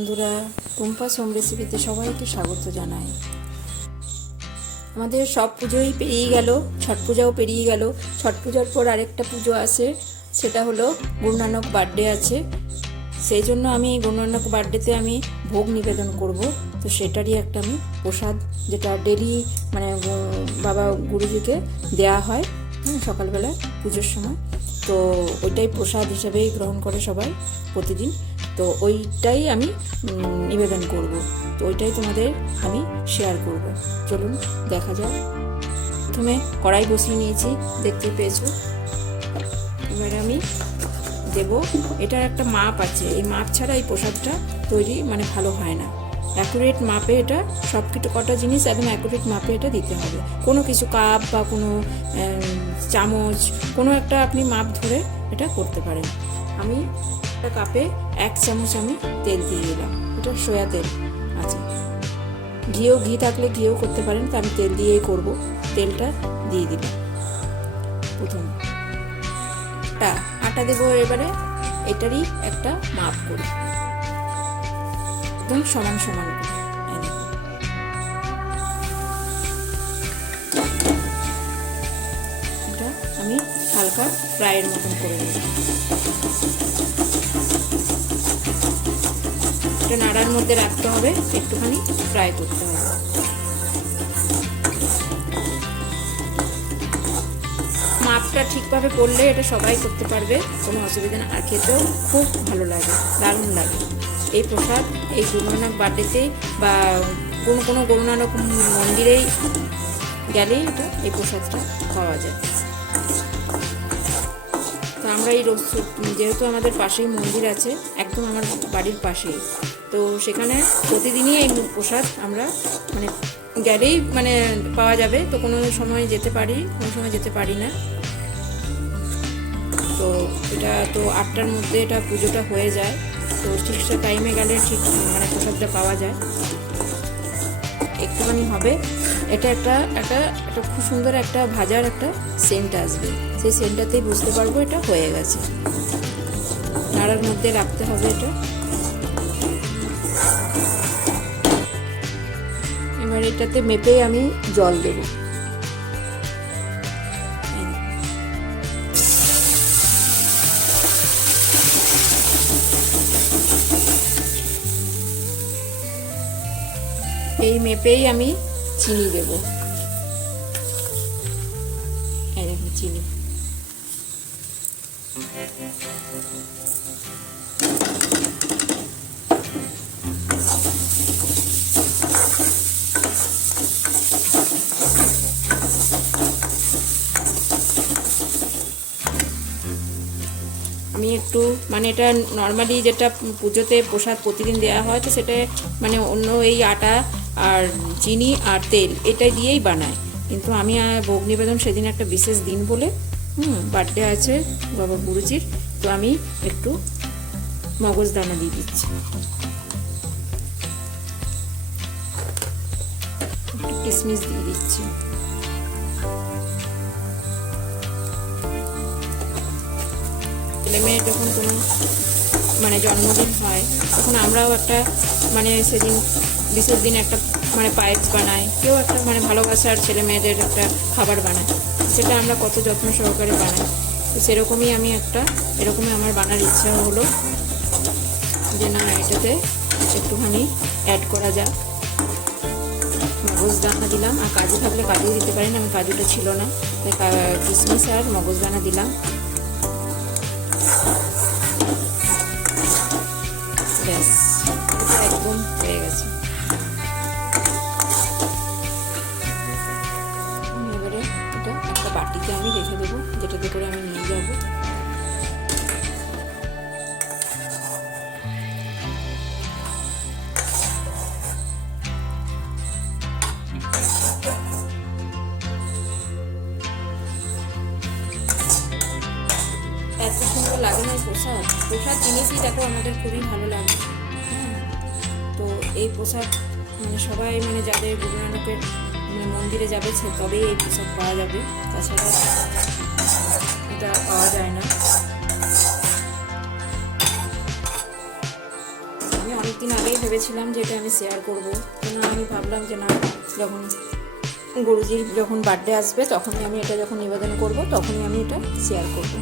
বন্ধুরা, টুম্পাস হোম রেসিপিতে সবাইকে স্বাগত জানাই। আমাদের সব পুজোই পেরিয়ে গেল, ছট পূজাও পেরিয়ে গেল। ছট পূজার পর আরেকটা পুজো আছে, সেটা হলো গুরু নানক বার্থডে আছে। সেই জন্য আমি গুরু নানক বার্থডেতে আমি ভোগ নিবেদন করব। তো সেটারই একটা আমি প্রসাদ, যেটা ডেলি মানে বাবা গুরুজিকে দেয়া হয় সকালবেলা পুজোর সময়। তো ওইটাই প্রসাদ হিসেবেই গ্রহণ করে সবাই প্রতিদিন। তো ওইটাই আমি নিবেদন করব। তো ওইটাই তোমাদের আমি শেয়ার করব। চলুন দেখা যাক। প্রথমে কড়াই বসিয়ে নিয়েছি, দেখতেই পেয়েছো। এবারে আমি দেব, এটার একটা মাপ আছে, এই মাপ ছাড়া এই প্রসাদটা তৈরি মানে ভালো হয় না। অ্যাকুরেট মাপে এটা সব কিছু, কটা জিনিস একদম অ্যাকুরেট মাপে এটা দিতে হবে। কোনো কিছু কাপ বা কোনো চামচ, কোনো একটা আপনি মাপ ধরে এটা করতে পারেন। আমি একটা কাপে 1 চামচ আমি তেল দিয়ে দিলাম। এটা সয়া তেল আছে, ঘি থাকলে ঘিও করতে পারেন। তো আমি তেল দিয়েই করব। তেলটা দিয়ে দিলাম। প্রথম আটা দেবো। এবারে এটারই একটা মাপ করি, একদম সমান সমান করে। এটা আমি হালকা ফ্রাইয়ের মতন করে নেব। এটা নাড়ার মধ্যে রাখতে হবে, একটুখানি ফ্রাই করতে হবে। মাপটা ঠিকভাবে করলে এটা সবাই করতে পারবে, কোনো অসুবিধা না। আর খেতেও খুব ভালো লাগে, দারুণ লাগে। এই প্রসাদ এই গুরু নানক বার্থডেতেই বা কোনো গুরু নানক মন্দিরেই গেলেই এটা এই প্রসাদটা পাওয়া যায়। তো আমরা এই যেহেতু আমাদের পাশেই মন্দির আছে, একদম আমার বাড়ির পাশেই, তো সেখানে প্রতিদিনই এই প্রসাদ আমরা মানে গেলেই মানে পাওয়া যাবে। তো কোনো সময় যেতে পারি, কোনো সময় যেতে পারি না। তো এটা তো 8টার মধ্যে এটা পুজোটা হয়ে যায়। তো ঠিক টাইমে গেলে ঠিক মানে প্রসাদটা পাওয়া যায়। একটুখানি হবে, এটা একটা খুব সুন্দর একটা ভাজার একটা সেন্ট আসবে। সেই সেন্টটাতেই বুঝতে পারবো এটা হয়ে গেছে। নাড়ার মধ্যে রাখতে হবে এটা। এবার এটাতে মেপে আমি জল দেবো। এই মেপেই আমি চিনি দেবো। চিনি আমি একটু মানে এটা নর্মালি যেটা পুজোতে প্রসাদ প্রতিদিন দেওয়া হয়, তো সেটা মানে অন্য এই আটা আর চিনি আর তেল এটা দিয়েই বানায়। কিন্তু আমি ভোগ নিবেদন সেদিন একটা বিশেষ দিন বলে বার্থডে আছে বাবা গুরুজির, তো আমি একটু মগজদানা দিয়ে দিচ্ছি, একটু কিশমিশ দিয়ে দিচ্ছি। ছেলেমেয়ের যখন কোনো মানে জন্মদিন হয়, তখন আমরাও একটা মানে সেদিন বিশেষ দিন একটা মানে পায়েস বানাই, কেউ একটা মানে ভালোবাসার ছেলে মেয়েদের একটা খাবার বানায়, সেটা আমরা কত যত্ন সহকারে বানাই। তো সেরকমই আমি এরকমই আমার বানার ইচ্ছা হলো যে না, এটাতে একটুখানি অ্যাড করা যাক। মগজদানা দিলাম, আর কাজু থাকলে কাজুও দিতে পারেন, আমি কাজুটা ছিল না তাই কিশমিশ আর মগজদানা দিলাম। ব্যাস, এটা একদম হয়ে গেছে। এবারে এটা একটা বাটিতে আমি রেখে দেবো, যেটাতে করে আমি নিয়ে যাব। এত সুন্দর লাগে না প্রসাদ জিনিসই দেখো আমাদের খুবই ভালো লাগে। তো এই প্রসাদ মানে সবাই মানে যাদের গুরু নানকের মন্দিরে যাবে তবেই এই প্রসাদ পাওয়া যাবে, তাছাড়া এটা পাওয়া যায় না। আমি অনেকদিন আগেই ভেবেছিলাম যে এটা আমি শেয়ার করবো, না আমি ভাবলাম যে না, যখন গুরুজির যখন বার্থডে আসবে তখনই আমি এটা যখন নিবেদন করব তখনই আমি এটা শেয়ার করব।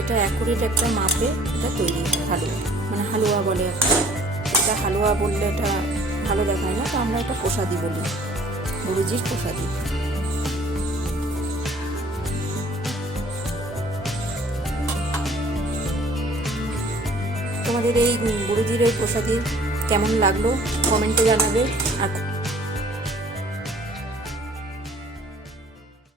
এটা অ্যাকুরেট একটা মাপে এটা তৈরি হালুয়া, মানে হালুয়া বলে একটা, এটা হালুয়া বললে এটা ভালো দেখায় না, তো আমরা এটা প্রসাদি বলি, গুরুজির প্রসাদি। তোমাদের এই গুরুজির এই প্রসাদি কেমন লাগলো কমেন্টে জানাবে। আর